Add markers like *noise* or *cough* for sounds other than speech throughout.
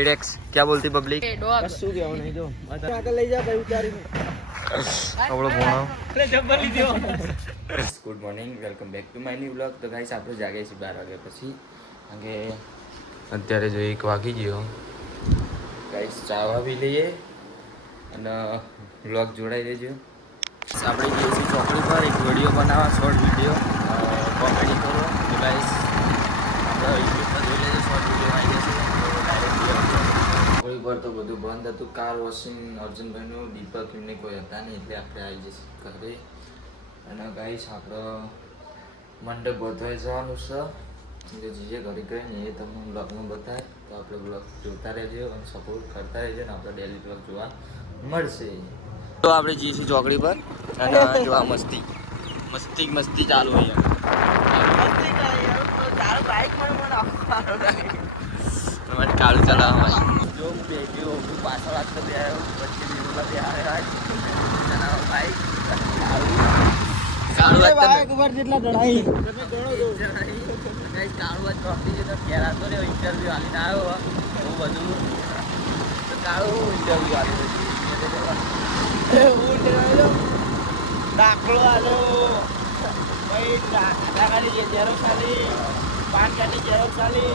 એડેક્સ ક્યાં બોલતી પબ્લિક કશું કહેવું નહીં જો. આગળ લઈ જા ભાઈ ઉતારીને. આપણો એટલે લીધો good morning welcome back to my new vlog તો ગાઈસ આપણે જાગીએ છીએ બાર વાગ્યા પછી. કારણ કે અત્યારે જો એક વાગી ગયો. ગાઈસ ચાવા બી લઈએ અને બ્લોગ જોડાઈ દેજો. આપણે જઈએ છીએ ચોકડી પર. એક વીડિયો બનાવવા શોર્ટ વીડિયો કોમેડી કરો તો ગાઈસ આપણે યુટ્યુબ પર જોઈ લેજો શોર્ટ વીડિયો આવી જશે. તો પર તો બધું બંધ હતું. કાર વોશિંગ અર્જુનભાઈનું દીપક એમને કોઈ હતા નહીં, એટલે આપણે આવી જઈશું ઘરે. અને ગાઈશ આપણો મંડપ બધવાઈ જવાનું છે. જે જીજે ઘરે ગઈ ને એ તમને બ્લોગમાં બતાવે તો આપણે બ્લોગ જોતા રહેજો અને સપોર્ટ કરતા રહેજો ને આપણે ડેલી બ્લોગ જોવા મળશે. તો આપણે જઈએ છીએ ચોકડી પર અને જોવા મસ્તી. મસ્તી મસ્તી ચાલુ હોય તમારે કાળું ચલાવવા જો હું બે ગયો હું પાછળ હાથ કરી આવ્યો પછી બીજું બે આવ્યા ચલાવો ભાઈ. કાળું વાત તમે. એકવાર જેટલા જણાઈ ગાઈસ કાળું વાત ચોકડી છે તો પહેલાતો રહ્યો ઇન્ટરવ્યુ આલીને આવ્યો બહુ બધું. કાળું ઇન્ટરવ્યુ આલી દાખલો આલો. ભાઈ આધાર કાર્ડની જે ઝેરોક્ષ આલી. પાન કાઢી ઝેરોક્ષ આલી.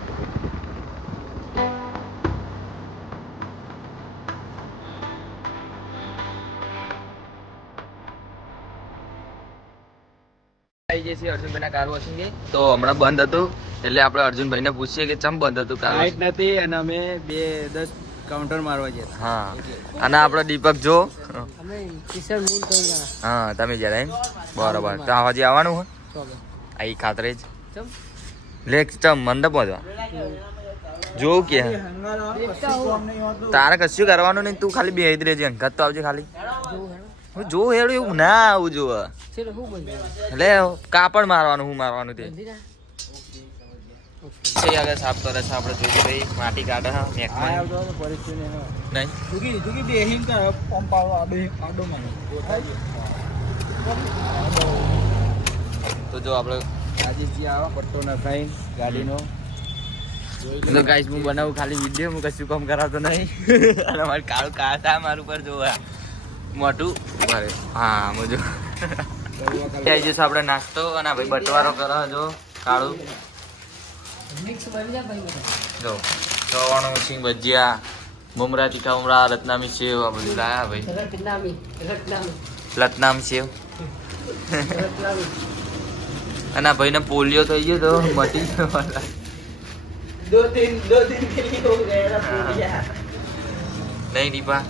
આવી છીએ અર્જુનભાઈના કાર વોશિંગે તો હમણાં બંધ હતું. એટલે આપણે અર્જુનભાઈને પૂછીએ કે ચમ બંધ હતું કાર લાઈટ નથી અને અમે બે દસ કાઉન્ટર મારવા ગયા હા. અને આપણો દીપક જો. અમે કિશન મૂળ કરી ગયા હા તમે જરા એમ? બરોબર. તો હજી આવવાનું હોય? આઈ ખાતરે જ. ચમ? લે ચમ મંડપ પહોંચવા જોવું કે. તારે કશું કરવાનું નહીં તું ખાલી બે જ રહેજે. અંકત તો આવજે ખાલી. હું જો હેડું એવું ના આવું જોવે. એટલે કાપડ મારવાનું હું મારવાનું તે. છે આગળ સાફ કરે છે આપણે જોઈએ ભાઈ માટી કાઢે હા મેકમાં. નહીં. જુગી જુગી કર પંપ આવો આ આડો તો જો આપણે આજે જે આવા પટ્ટો નખાઈ ગાડીનો. તો ગાઈસ હું બનાવું ખાલી વીડિયો હું કશું કામ કરાવતો નહીં. *laughs* અને મારે કાળું કાળા મારું પર જોવા. મોટું ભરે હા મજો આવી જશે આપણે નાસ્તો અને ભાઈ બટવારો કરો જો કાળું. જો સવાણું સિંગ ભજીયા બમરા તીખા ઉમરા રતનામી સેવ આ બધું લાયા ભાઈ. લતનામ સેવ. અને આ ભાઈને પોલિયો થઈ ગયો તો મટી દો તીન દો તીન નહીં દીપા.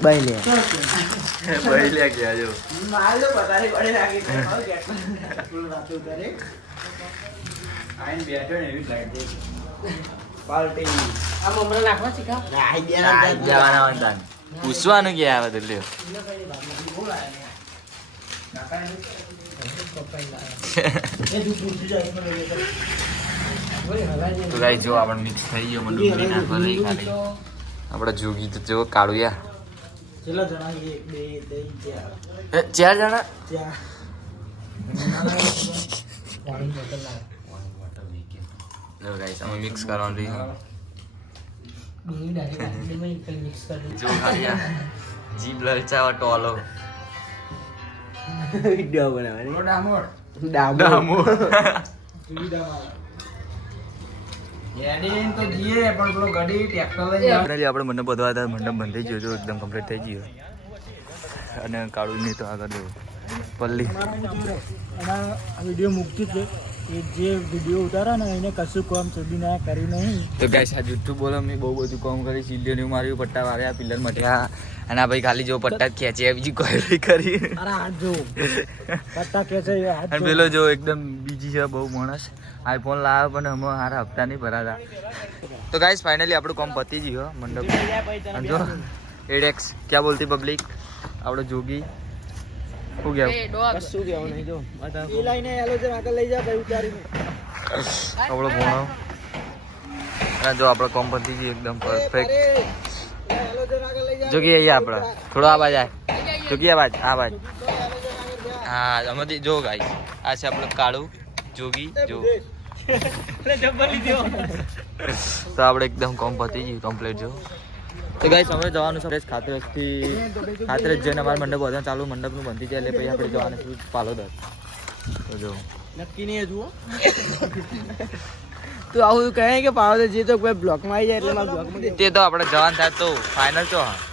બૈલે બૈલે ગયા જો માલ પતારે પડે લાગે પૂછવાનું ક્યાં આવે તો *laughs* તો ગાઈ જો આપણે મિક્સ થઈ ગયો મને ડુંગળી નાખવા લઈ ખાલી. આપણે જોગી તો જો કાળુયા ચાર. જણા? જો ગાઈસ અમે મિક્સ કરવાનું રહ્યું. જો ખાલી જીભ લલચાવા ટોલો. વિડિયો બનાવવાની ડામોર. ડામોર. આપણે મને બધવા હતા મંડપ બંધ થઈ ગયો જો એકદમ કમ્પ્લીટ થઈ ગયો. અને કાળું નહીં તો આગળ પલ્લી. વીડિયો મૂકતી છે. એ જે વીડિયો ઉતારા ને એને કશું કામ સુધી ના કર્યું નહીં. તો ગાઈસ આ જુઠ્ઠું બોલો મેં બહુ બધું કામ કરી સીડીઓ ને માર્યું પટ્ટા વાળ્યા પિલર મટ્યા અને આ ભાઈ ખાલી જો પટ્ટા જ ખેંચ્યા બીજી કોઈ નહીં કરી. અરે હાથ જો પટ્ટા ખેંચે હાથ અને પેલો જો એકદમ બીજી છે બહુ માણસ. આઈફોન લાવ્યો પણ અમે હારા હપ્તા નહીં ભરાતા. તો ગાઈસ ફાઇનલી આપણું કામ પતી ગયું મંડપ અને જો એડેક્સ ક્યાં બોલતી પબ્લિક આપણો જોગી. શું કહેવું? કશું કહેવું નહીં જો એ લઈને એલોજન આગળ લઈ જા ભાઈ ઉતારીને. આપણો ભણો આ જો આપણો કોમ પતી ગઈ એકદમ પરફેક્ટ જોગી અહીંયા આપણે. થોડો આ બાજ આય જોગી આ બાજ હા અમે જો ગાઈ આ છે આપણો કાળુ જોગી જો. તો આપણે એકદમ કોમ પતી ગયું કમ્પ્લીટ જો. તો ગાઈસ અમે જવાનું છે ખાતરસથી ખાતરસ જઈને અમારા મંડપ બધા ચાલુ મંડપનું બંધી જાય એટલે પછી આપણે જવાનું છું પાલોદર. તો જો. નક્કી નહીં જુઓ. *laughs* તું આવું કહે કે પાવર જે તો કોઈ બ્લોકમાં આવી જાય એટલે મારા બ્લોકમાં તે તો આપણે જવાનું થાય તો ફાઇનલ તો હા.